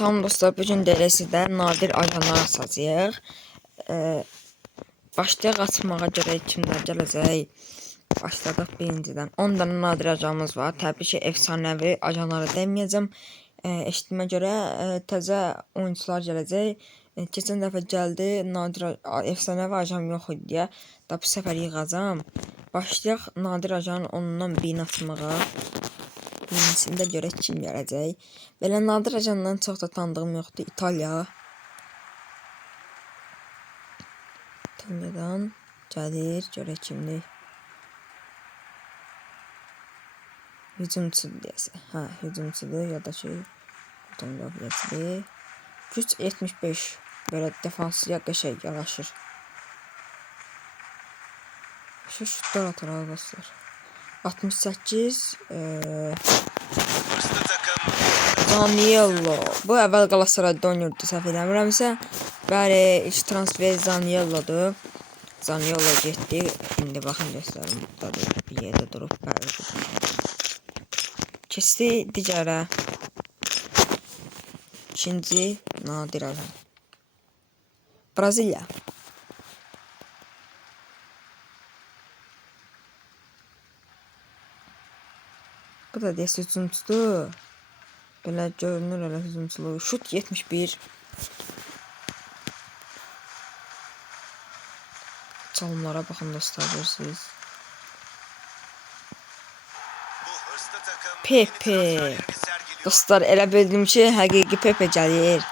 Salam dostlar, bugün sizdə nadir ajanlar açacağıq. Başlayaq açmağa görə kimlər gələcək. Başladıq birincidən. 10 dənə nadir ajanımız var. Təbii ki, efsanəvi ajanları deməyəcəm. Eşitmə görə təzə oyuncular gələcək. Keçən dəfə gəldi, nadir efsanəvi ajan yox idi deyə. Da bu səfər yığacağam. Başlayaq nadir ajanın onundan birini açmağa. Birincisində görək kim gələcək. Belə nadir ajandan çox da tanıdığım yoxdur. İtaliyadan gəlir. Görək kimdir. Hücumçudur deyəsə. Hə, hücumçudur ya da ki hücum qabiliyyətli. Güc 75. Belə defansiya qəşəng yaraşır. Şu şutlar atar dostlar. 68 Zaniolo. Bu əvvəl Galatasarayda oynayırdı, səhv eləmirəmsə. Bəli, ilk transfer Zaniolo'dur. Zaniolo getdi. İndi baxın göstərim. Buradadır. Bir yerdə durub. Bəli. Keçdi digərə. İkinci nadir ajan. Braziliya. Bu da deyəsə hücumçudur. Belə görünür elə hücumçuluğu. Şut 71. Çalımlara baxın dostlar, görürsünüz. Pepe. Dostlar, elə bildim ki, həqiqi Pepe gəlir.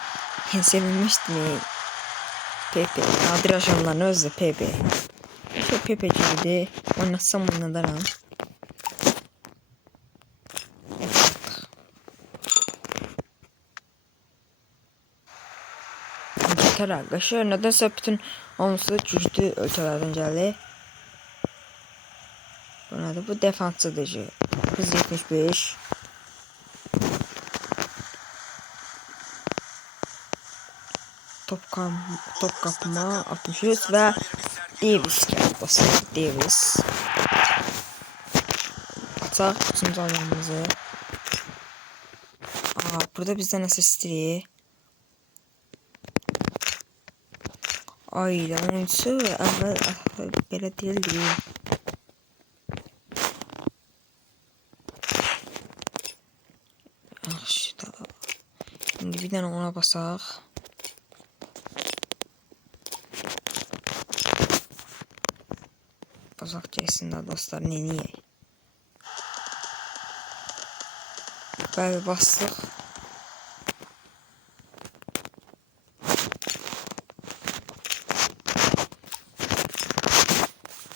Sevinmişdim. Pepe. Nadir ajanların özü Pepe. Pepe gəldi. Oynatsam oynadaram. Arkadaşlar nedense bütün hamısı güclü ölkələrdən gəlir. Bu defansıdır. Hız 75. Top kapma 63 və Davis gəldi dostlar. Davis. Açaq üçüncü ajanımızı. Burada bizdən nəsə istəyir. Ay, oyuncusu əvvəl belə deyildi. Yaxşı da. İndi bir dənə ona basaq. Basaq gəlsin də dostlar, neyək? Bəli, bastıq.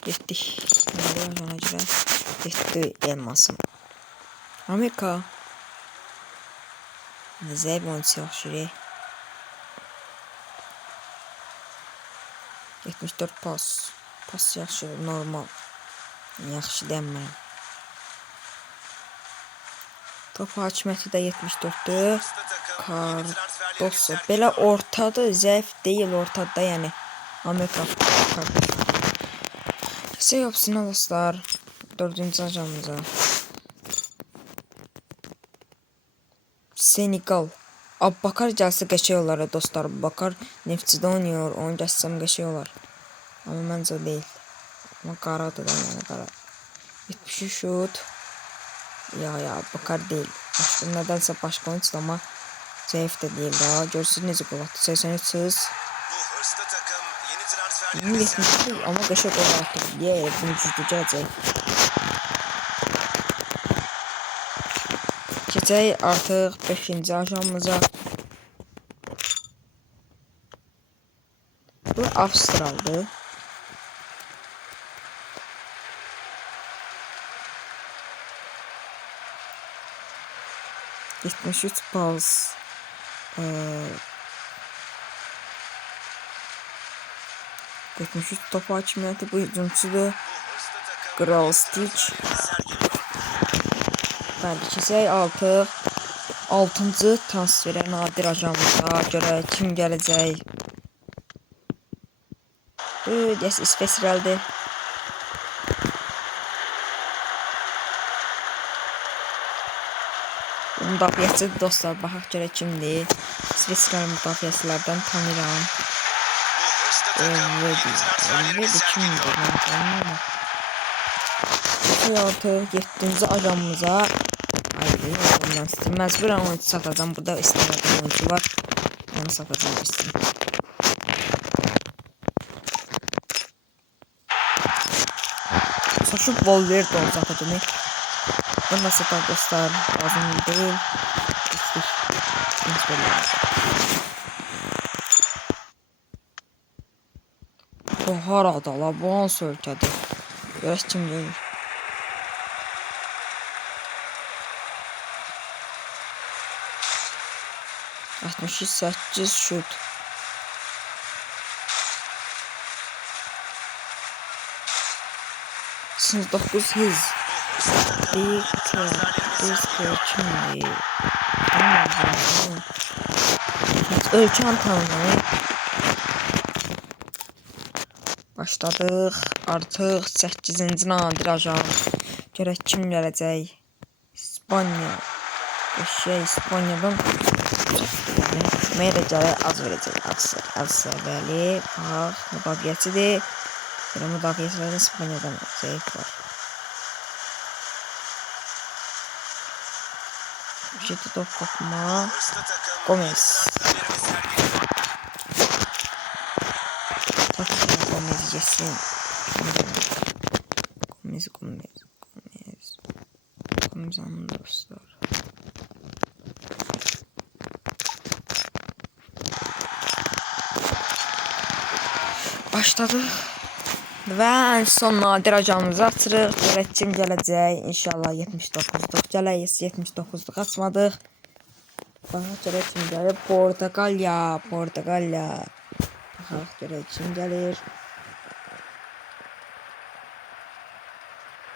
Getdik. Ona görə getdi elmasım. Amerika. Zəib oyuncusu yaxşı. 74 pas. Pas yaxşı, normal. Yaxşı deməyəm. Top hakimiyyəti də 74-dür. Cardoso. Belə ortadır, zəif deyil ortada, yəni. Amerika. Kəsək hapsına dostlar. 4-cü ajanımıza. Senegal. Abbakar gəlsə qəşəng olar dostlar. Abbakar Neftçidə oynayır. Onu gəlsəm qəşəng olar. Amma məncə deyil. Amma qaradır da, yəni qara. 73 şut. Ya Abbakar deyil. Nədənsə başqa oyuncudur, amma zəif də deyil daha. Görürsünüz necə qol atdı. 83 hız. 73 amma qəşəng qol atdı. Deyə bunu güclü gələcək. Keçək artıq 5-ci ajanımıza. Bu Avstraldır. ...73 pas. 73 top hakimiyyəti. Bu hücumçudur. Gralstich. Bəli, keçək artıq 6-cı transferə nadir ajanımıza görə kim gələcək? Deyəsə İsveçrəlidir. müdafiəçi dostlar. Baxaq görək kimdir. İsveçrəli müdafiəçilərdən tanıyıram. Elvedi kimdir? Artıq 7-ci ajanımıza məcburən oyuncu satacağım. Burada istənilən oyuncu var. Onu satacağım üstüne. Saşıb Valverde olacaq adını. Bunu da satar dostlar. Lazım değil. Bu harada la? Bu hansı ölkədir? Görək kim görür. Altmış 8 şut. Siz 9 hız. Bir kimdir? Ölkən tanımı. Başladıq. Artıq 8-ci nadir ajan. Görək kim gələcək. İspanya. İspaniyadan Meyre gələk az verəcək. Az səviyyəli. Bax, müdafiəçidir. Belə müdafiəçilərdən İspaniyadan zəif var. Jeti top kapma. Gomez. Gomez yesin. Gomez anlı dostlar. Başladı. Və ən son nadir ajanımızı açırıq. Görək kim gələcək. İnşallah 79'luq gələk. 79'luq açmadıq. Baxaq görək kim gəlir. Portugalya. Baxaq görək kim gəlir.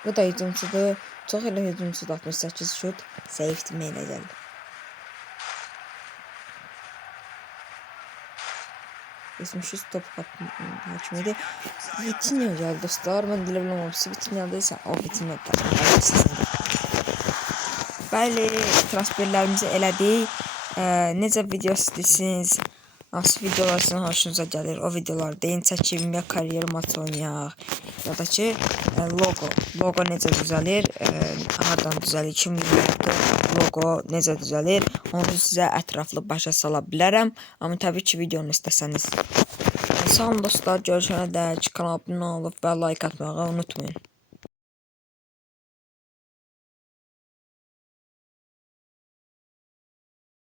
Bu da hücumçudur. Çox elə hücumçudur. 68 şut. Safety ilə gəlir. Geçmişiz top hakimiydi. Vitinha geldi dostlar. Ben dilə bilməm hepsi Vitinha'daysa o Vitinha'da. Bəli, transferlərimizi elədik. Necə video istəyirsiniz? Hansı videolar sizin hoşunuza gəlir? O videoları deyin çəkim ya kariyer maçı oynayaq. Ya da ki logo necə düzəlir? Hardan düzəlir? Kim düzəltdi? Logo necə düzəlir? Onu sizə ətraflı başa sala bilərəm. Amma təbii ki videonu istəsəniz. Sağ olun dostlar, görüşənə dək kanala abunə olub və like atmağı unutmayın.